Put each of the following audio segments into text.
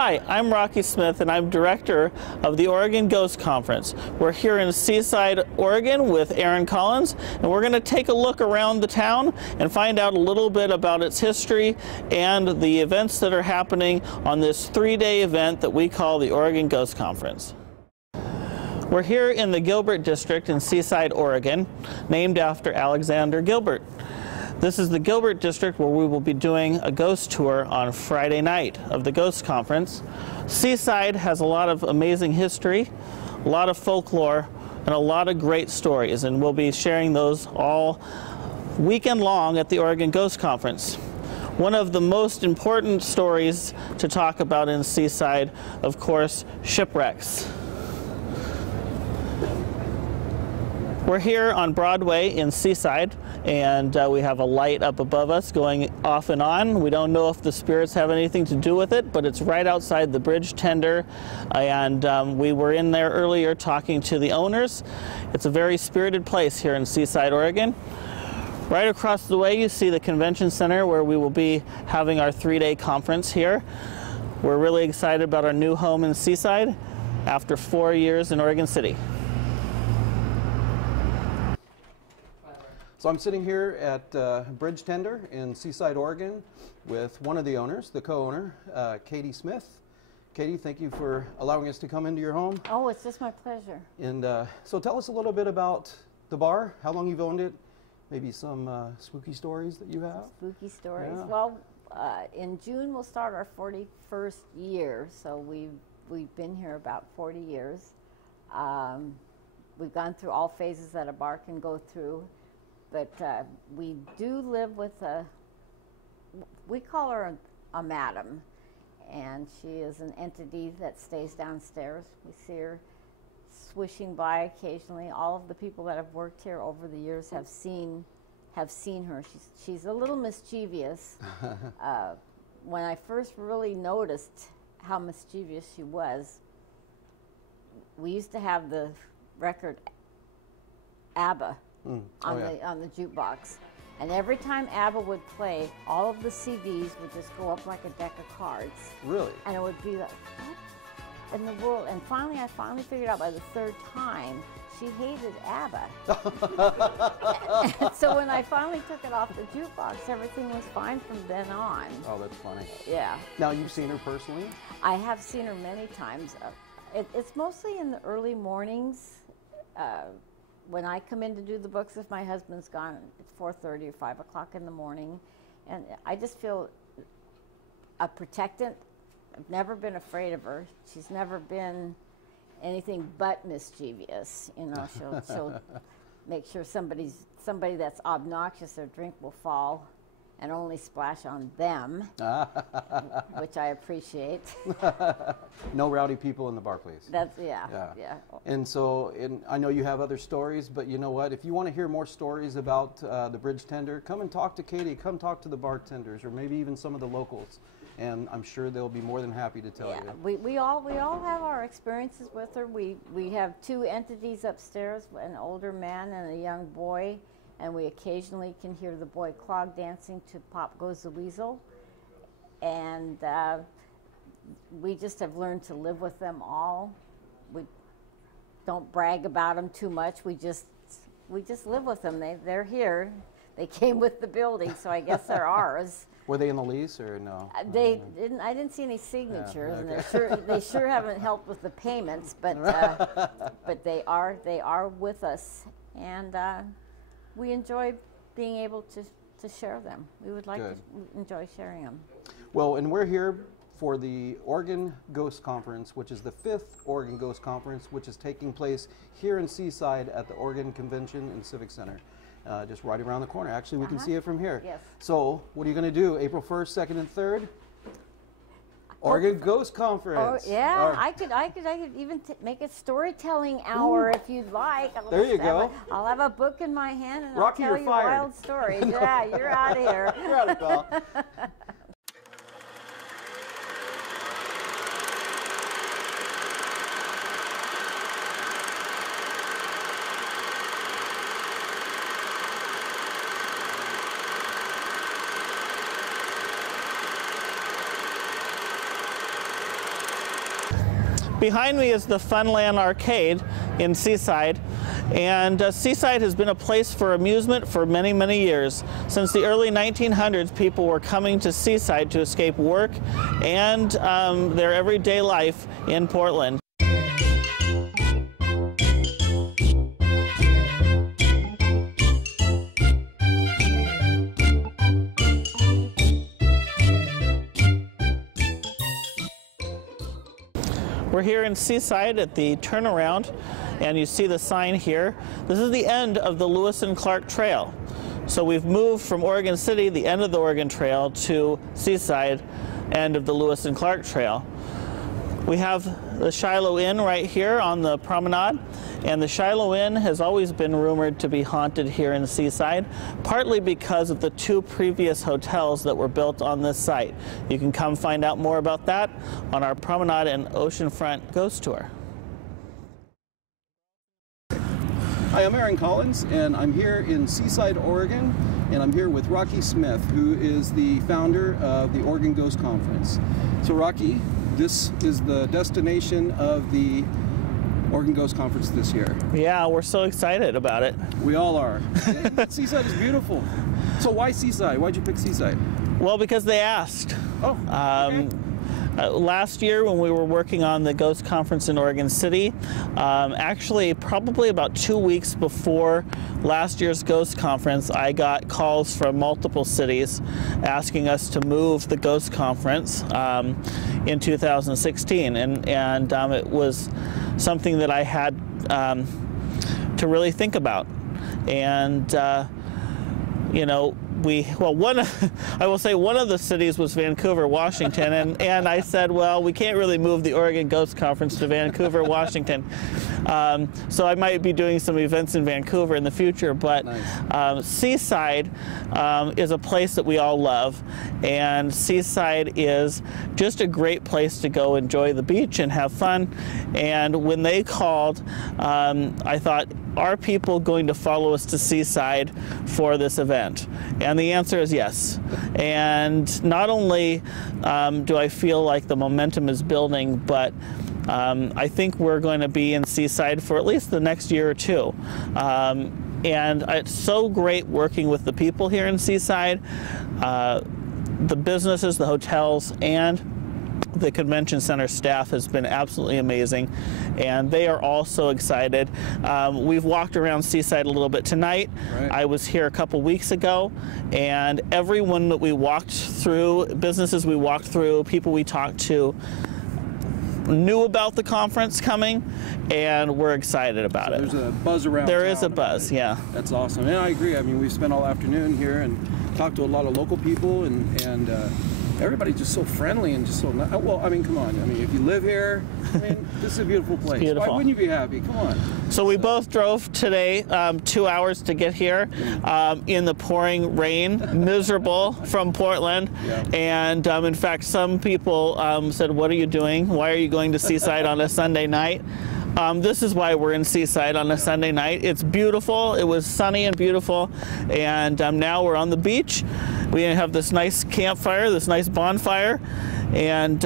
Hi, I'm Rocky Smith and I'm director of the Oregon Ghost Conference. We're here in Seaside, Oregon with Aaron Collins, and we're going to take a look around the town and find out a little bit about its history and the events that are happening on this 3-day event that we call the Oregon Ghost Conference. We're here in the Gilbert District in Seaside, Oregon, named after Alexander Gilbert. This is the Gilbert District where we will be doing a ghost tour on Friday night of the Ghost Conference. Seaside has a lot of amazing history, a lot of folklore, and a lot of great stories, and we'll be sharing those all weekend long at the Oregon Ghost Conference. One of the most important stories to talk about in Seaside, of course, shipwrecks. We're here on Broadway in Seaside, and we have a light up above us going off and on. We don't know if the spirits have anything to do with it, but it's right outside the bridge tender, and we were in there earlier talking to the owners. It's a very spirited place here in Seaside, Oregon. Right across the way you see the convention center where we will be having our 3-day conference here. We're really excited about our new home in Seaside after 4 years in Oregon City. So I'm sitting here at Bridge Tender in Seaside, Oregon with one of the owners, the co-owner, Katie Smith. Katie, thank you for allowing us to come into your home. Oh, it's just my pleasure. And so tell us a little bit about the bar, how long you've owned it, maybe some spooky stories that you have. Spooky stories. Yeah. Well, in June we'll start our 41st year, so we've been here about 40 years. We've gone through all phases that a bar can go through. But we do live with we call her a madam, and she is an entity that stays downstairs. We see her swishing by occasionally. All of the people that have worked here over the years have seen her. She's a little mischievous. When I first really noticed how mischievous she was, we used to have the record ABBA. On the jukebox, and every time ABBA would play, all of the CDs would just go up like a deck of cards. Really? And it would be like, what in the world? And finally, I figured out by the 3rd time she hated ABBA. And so when I finally took it off the jukebox, everything was fine from then on. Oh, that's funny. Yeah. Now you've seen her personally? I have seen her many times. It's mostly in the early mornings. When I come in to do the books, if my husband's gone, it's 4:30 or 5 o'clock in the morning, and I just feel a protectant. I've never been afraid of her. She's never been anything but mischievous. You know, she'll make sure somebody that's obnoxious, their drink will fall and only splash on them, which I appreciate. No rowdy people in the bar, please. Yeah. And so, I know you have other stories, but you know what? If you want to hear more stories about the Bridge Tender, come and talk to Katie, come talk to the bartenders, or maybe even some of the locals, and I'm sure they'll be more than happy to tell you. We all have our experiences with her. We have 2 entities upstairs, an older man and a young boy. And we occasionally can hear the boy clog dancing to Pop Goes the Weasel. And we just have learned to live with them all. We don't brag about them too much. We just live with them. They're here. They came with the building, so I guess they're ours. Were they in the lease or no? They didn't. I didn't see any signatures, and they sure haven't helped with the payments. But they are with us, and we enjoy being able to share them. We would like to enjoy sharing them. Well, and we're here for the Oregon Ghost Conference, which is the 5th Oregon Ghost Conference, which is taking place here in Seaside at the Oregon Convention and Civic Center, just right around the corner. Actually, we can see it from here. Yes. So, what are you going to do? April 1st, 2nd, and 3rd? Oregon Ghost Conference. Oh, yeah, I could even make a storytelling hour if you'd like. There you go. I'll have a book in my hand and Rocky, I'll tell you wild stories. Yeah, you're out of here. You're out of call. Behind me is the Funland Arcade in Seaside, and Seaside has been a place for amusement for many, many years. Since the early 1900s, people were coming to Seaside to escape work and their everyday life in Portland. We're here in Seaside at the turnaround, and you see the sign here. This is the end of the Lewis and Clark Trail. So we've moved from Oregon City, the end of the Oregon Trail, to Seaside, end of the Lewis and Clark Trail. We have the Shiloh Inn right here on the promenade, and the Shiloh Inn has always been rumored to be haunted here in Seaside, partly because of the 2 previous hotels that were built on this site. You can come find out more about that on our Promenade and Oceanfront Ghost Tour. Hi, I'm Aaron Collins, and I'm here in Seaside, Oregon, and I'm here with Rocky Smith, who is the founder of the Oregon Ghost Conference. So Rocky, this is the destination of the Oregon Ghost Conference this year. Yeah, we're so excited about it. We all are. Seaside is beautiful. So why Seaside? Why'd you pick Seaside? Well, because they asked. Oh, okay. Last year when we were working on the Ghost Conference in Oregon City, actually probably about 2 weeks before last year's Ghost Conference, I got calls from multiple cities asking us to move the Ghost Conference in 2016, and it was something that I had to really think about. And you know, I will say one of the cities was Vancouver, Washington, and I said, well, we can't really move the Oregon Ghost Conference to Vancouver, Washington. So I might be doing some events in Vancouver in the future, but nice. Seaside is a place that we all love, and Seaside is just a great place to go enjoy the beach and have fun. And when they called, I thought, are people going to follow us to Seaside for this event? And the answer is yes. And not only do I feel like the momentum is building, but I think we're going to be in Seaside for at least the next year or 2. And it's so great working with the people here in Seaside, the businesses, the hotels, and the convention center staff has been absolutely amazing, and they are all so excited. We've walked around Seaside a little bit tonight. Right. I was here a couple weeks ago, and everyone that we walked through, businesses we walked through, people we talked to, knew about the conference coming, and we're excited about it. There's a buzz around There is a buzz, yeah. That's awesome, and I agree. I mean, we've spent all afternoon here and talked to a lot of local people, and everybody's just so friendly and just so nice. Well, I mean, come on. I mean, if you live here, I mean, this is a beautiful place. Beautiful. Why wouldn't you be happy? Come on. So we both drove today 2 hours to get here in the pouring rain, miserable from Portland. Yeah. And in fact, some people said, what are you doing? Why are you going to Seaside on a Sunday night? This is why we're in Seaside on a Sunday night. It's beautiful. It was sunny and beautiful, and now we're on the beach. We have this nice campfire, this nice bonfire, and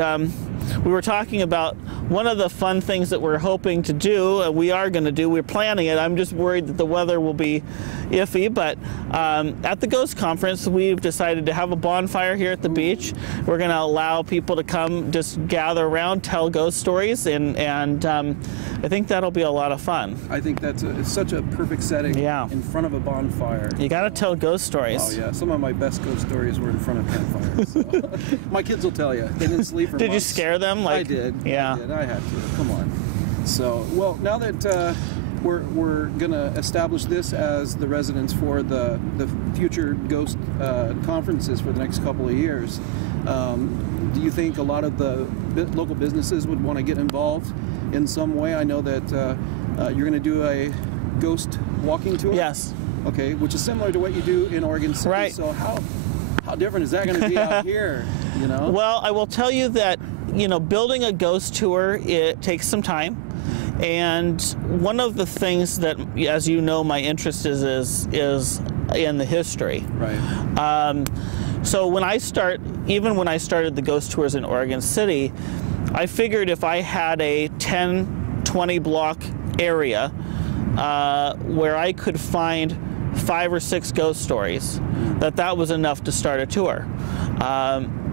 we were talking about one of the fun things that we're hoping to do, we are going to do, we're planning it. I'm just worried that the weather will be iffy, but at the Ghost Conference, we've decided to have a bonfire here at the beach. We're going to allow people to come just gather around, tell ghost stories, and I think that'll be a lot of fun. I think it's such a perfect setting in front of a bonfire. You got to tell ghost stories. Oh yeah, some of my best ghost stories were in front of campfires. So. My kids will tell you. They didn't sleep for months. Did you scare them? I did. Yeah. I had to. Come on. So, well, now that we're going to establish this as the residence for the future ghost conferences for the next couple of years, do you think a lot of the local businesses would want to get involved in some way? I know that you're going to do a ghost walking tour. Yes. Okay, which is similar to what you do in Oregon City. Right. So how different is that going to be out here? You know. Well, I will tell you that building a ghost tour, it takes some time, and one of the things that, as you know, my interest is in the history. Right. So even when I started the ghost tours in Oregon City, I figured if I had a 10, 20 block area where I could find 5 or 6 ghost stories, that was enough to start a tour.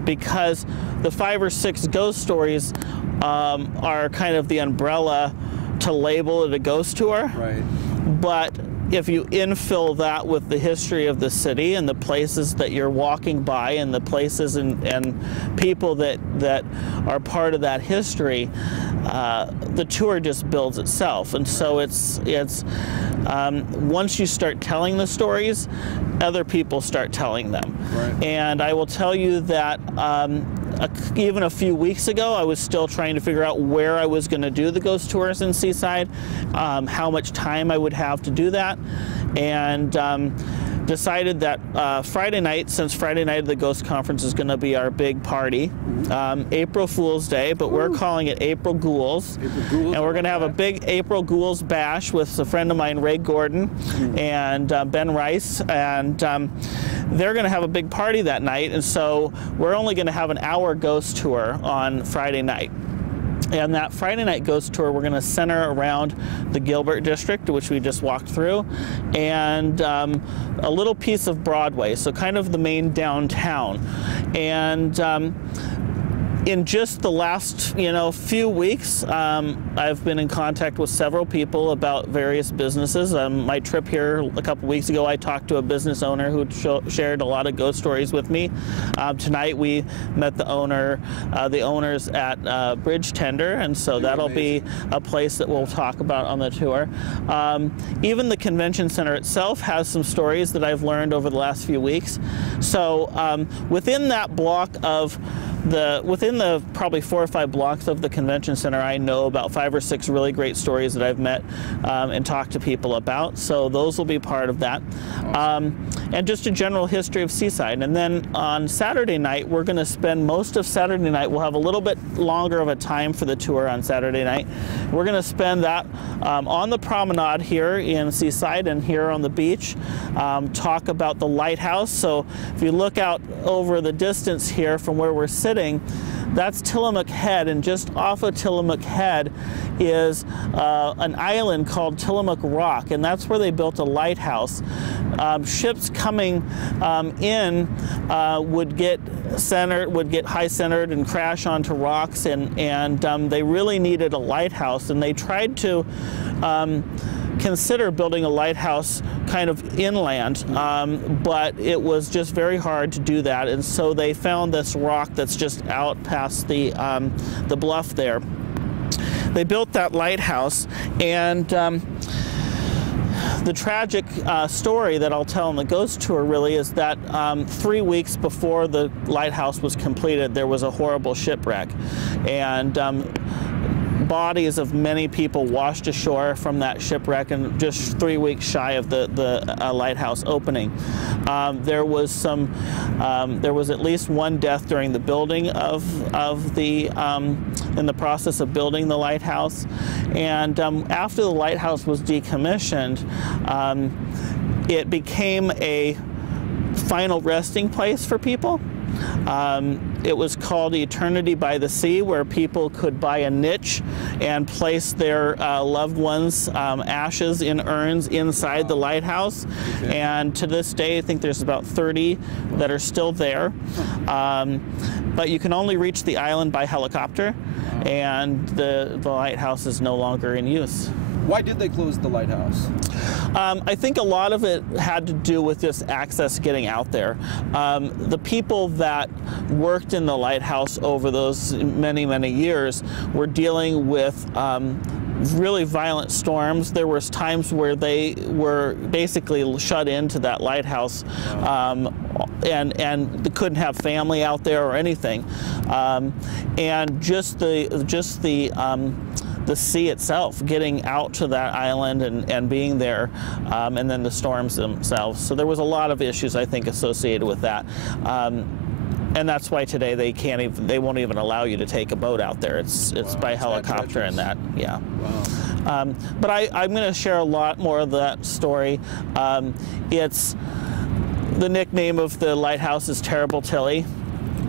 Because the 5 or 6 ghost stories are kind of the umbrella to label it a ghost tour. Right. But if you infill that with the history of the city and the places that you're walking by and the places and people that are part of that history, the tour just builds itself. And so it's once you start telling the stories, other people start telling them. Right. And I will tell you that even a few weeks ago, I was still trying to figure out where I was going to do the ghost tours in Seaside, how much time I would have to do that, and decided that Friday night, since Friday night of the Ghost Conference is going to be our big party, April Fool's Day, but we're calling it April Ghouls. And we're going to have a big April Ghouls bash with a friend of mine, Ray Gordon, and Ben Rice, and they're going to have a big party that night, and so we're only going to have an hour ghost tour on Friday night. And that Friday night ghost tour, we're going to center around the Gilbert district, which we just walked through, and a little piece of Broadway, so kind of the main downtown. And in just the last, few weeks, I've been in contact with several people about various businesses. My trip here a couple weeks ago, I talked to a business owner who shared a lot of ghost stories with me. Tonight we met the owners at Bridge Tender, and so that'll be a place that we'll talk about on the tour. Even the convention center itself has some stories that I've learned over the last few weeks. So within that block of within the probably 4 or 5 blocks of the convention center, I know about 5 or 6 really great stories that I've met and talked to people about. So those will be part of that. And just a general history of Seaside. And then on Saturday night, we're going to spend most of Saturday night. We'll have a little bit longer of a time for the tour on Saturday night. We're going to spend that on the promenade here in Seaside and here on the beach, talk about the lighthouse. So if you look out over the distance here from where we're sitting, that's Tillamook Head, and just off of Tillamook Head is an island called Tillamook Rock, and that's where they built a lighthouse. Ships coming in would get high centered and crash onto rocks, and they really needed a lighthouse, and they tried to consider building a lighthouse kind of inland, but it was just very hard to do that, and so they found this rock that's just out past the bluff there. They built that lighthouse, and the tragic story that I'll tell on the ghost tour really is that 3 weeks before the lighthouse was completed, there was a horrible shipwreck, and bodies of many people washed ashore from that shipwreck, and just 3 weeks shy of the lighthouse opening. There was at least one death during the building in the process of building the lighthouse, and after the lighthouse was decommissioned, it became a final resting place for people. It was called Eternity by the Sea, where people could buy a niche and place their loved ones' ashes in urns inside the lighthouse. Okay. And to this day, I think there's about 30 that are still there. But you can only reach the island by helicopter, and the lighthouse is no longer in use. Why did they close the lighthouse? I think a lot of it had to do with just access getting out there. The people that worked in the lighthouse over those many, many years were dealing with really violent storms. There was times where they were basically shut into that lighthouse, and they couldn't have family out there or anything. And just the sea itself, getting out to that island and being there, and then the storms themselves. So there was a lot of issues, I think, associated with that. And that's why today they won't even allow you to take a boat out there. It's by helicopter and that, yeah. Wow. But I'm going to share a lot more of that story. The nickname of the lighthouse is Terrible Tilly.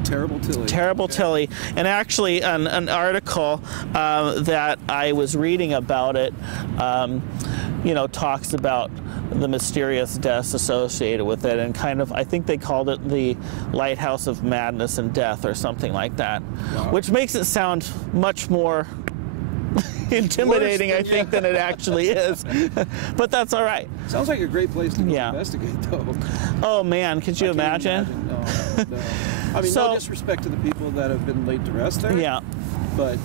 Terrible Tilly. Terrible Tilly. And actually, an article that I was reading about it, you know, talks about the mysterious deaths associated with it, and kind of, I think they called it the Lighthouse of Madness and Death or something like that, wow. Which makes it sound much more intimidating, I think, than it actually is. But that's all right. Sounds like a great place to go investigate, though. Oh man, could you imagine? No. I mean, no disrespect to the people that have been laid to rest there. Yeah. But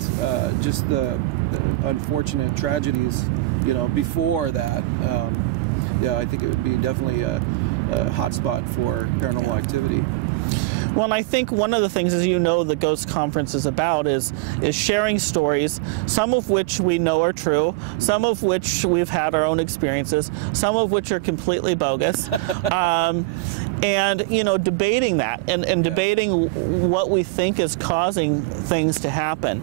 just the unfortunate tragedies, you know, before that. Yeah, I think it would be definitely a hot spot for paranormal activity. Well, and I think one of the things, as you know, the Ghost Conference is about is sharing stories, some of which we know are true, some of which we've had our own experiences, some of which are completely bogus, and, you know, debating that and debating what we think is causing things to happen.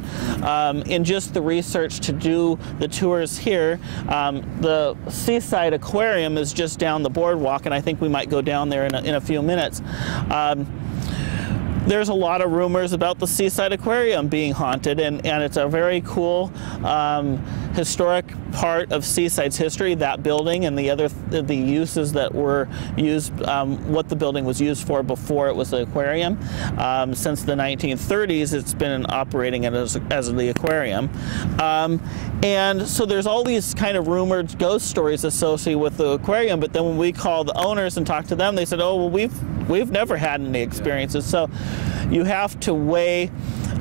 In just the research to do the tours here, the Seaside Aquarium is just down the boardwalk, and I think we might go down there in a few minutes. There's a lot of rumors about the Seaside Aquarium being haunted, and it's a very cool historic part of Seaside's history, that building and the uses that were used, what the building was used for before it was the aquarium. Since the 1930s, it's been operating as the aquarium. And so there's all these kind of rumored ghost stories associated with the aquarium, but then when we call the owners and talk to them, they said, oh, well, we've never had any experiences. So you have to weigh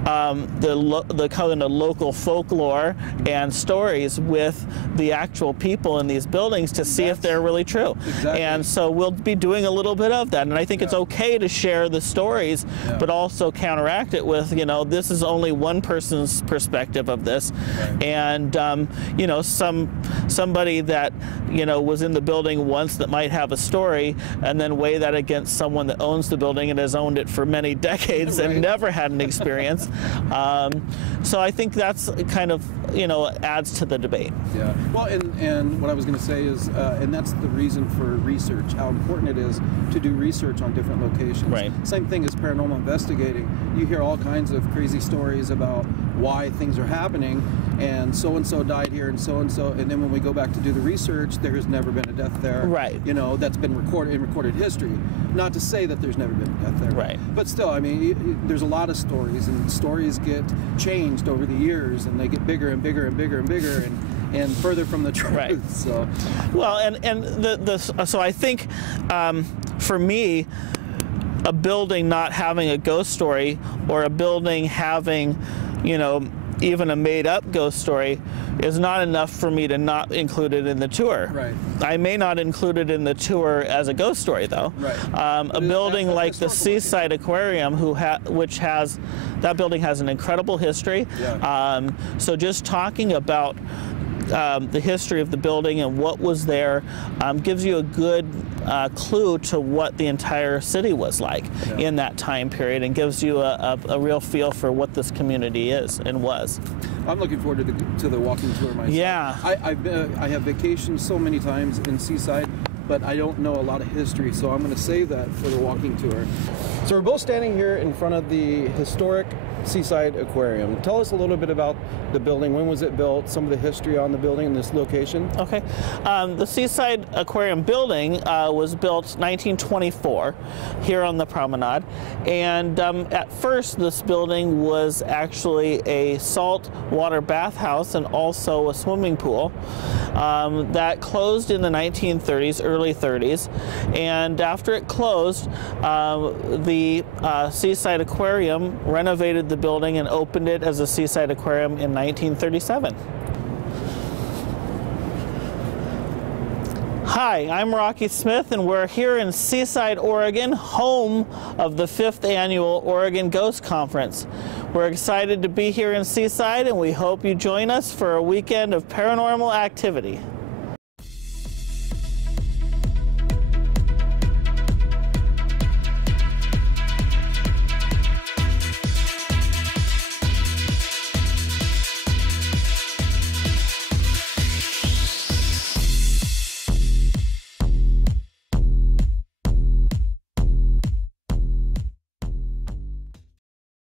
the kind of local folklore and stories with the actual people in these buildings to see if they're really true. Exactly. And so we'll be doing a little bit of that. And I think it's okay to share the stories, but also counteract it with, you know, this is only one person's perspective of this. Right. And, you know, somebody that, you know, was in the building once that might have a story, and then weigh that against someone that owns the building and has owned it for many decades and never had an experience. So I think that's kind of, you know, adds to the debate. Yeah. Well, and what I was going to say is, and that's the reason for research, how important it is to do research on different locations. Right. Same thing as paranormal investigating. You hear all kinds of crazy stories about why things are happening, and so died here, and so, and then when we go back to do the research, there has never been a death there. Right. You know, that's been recorded in recorded history. Not to say that there's never been a death there. Right. But still, I mean, there's a lot of stories, and stories get changed over the years, and they get bigger and bigger and bigger and bigger, and further from the truth. Right. So, well, so I think for me, a building not having a ghost story, or a building having, you know, even a made-up ghost story, is not enough for me to not include it in the tour. Right. I may not include it in the tour as a ghost story, though. Right. A building like the Seaside Aquarium, that building has an incredible history. Yeah. So just talking about the history of the building and what was there gives you a good clue to what the entire city was like in that time period, and gives you a real feel for what this community is and was. I'm looking forward to the walking tour myself. Yeah. I have vacationed so many times in Seaside, but I don't know a lot of history, so I'm going to save that for the walking tour. So we're both standing here in front of the historic Seaside Aquarium. Tell us a little bit about the building. When was it built? Some of the history on the building and this location. Okay. The Seaside Aquarium building was built 1924 here on the promenade. And at first, this building was actually a salt water bathhouse and also a swimming pool. That closed in the 1930s, early 30s. And after it closed, the Seaside Aquarium renovated the building and opened it as a Seaside Aquarium in 1937. Hi, I'm Rocky Smith, and we're here in Seaside, Oregon, home of the 5th Annual Oregon Ghost Conference. We're excited to be here in Seaside, and we hope you join us for a weekend of paranormal activity.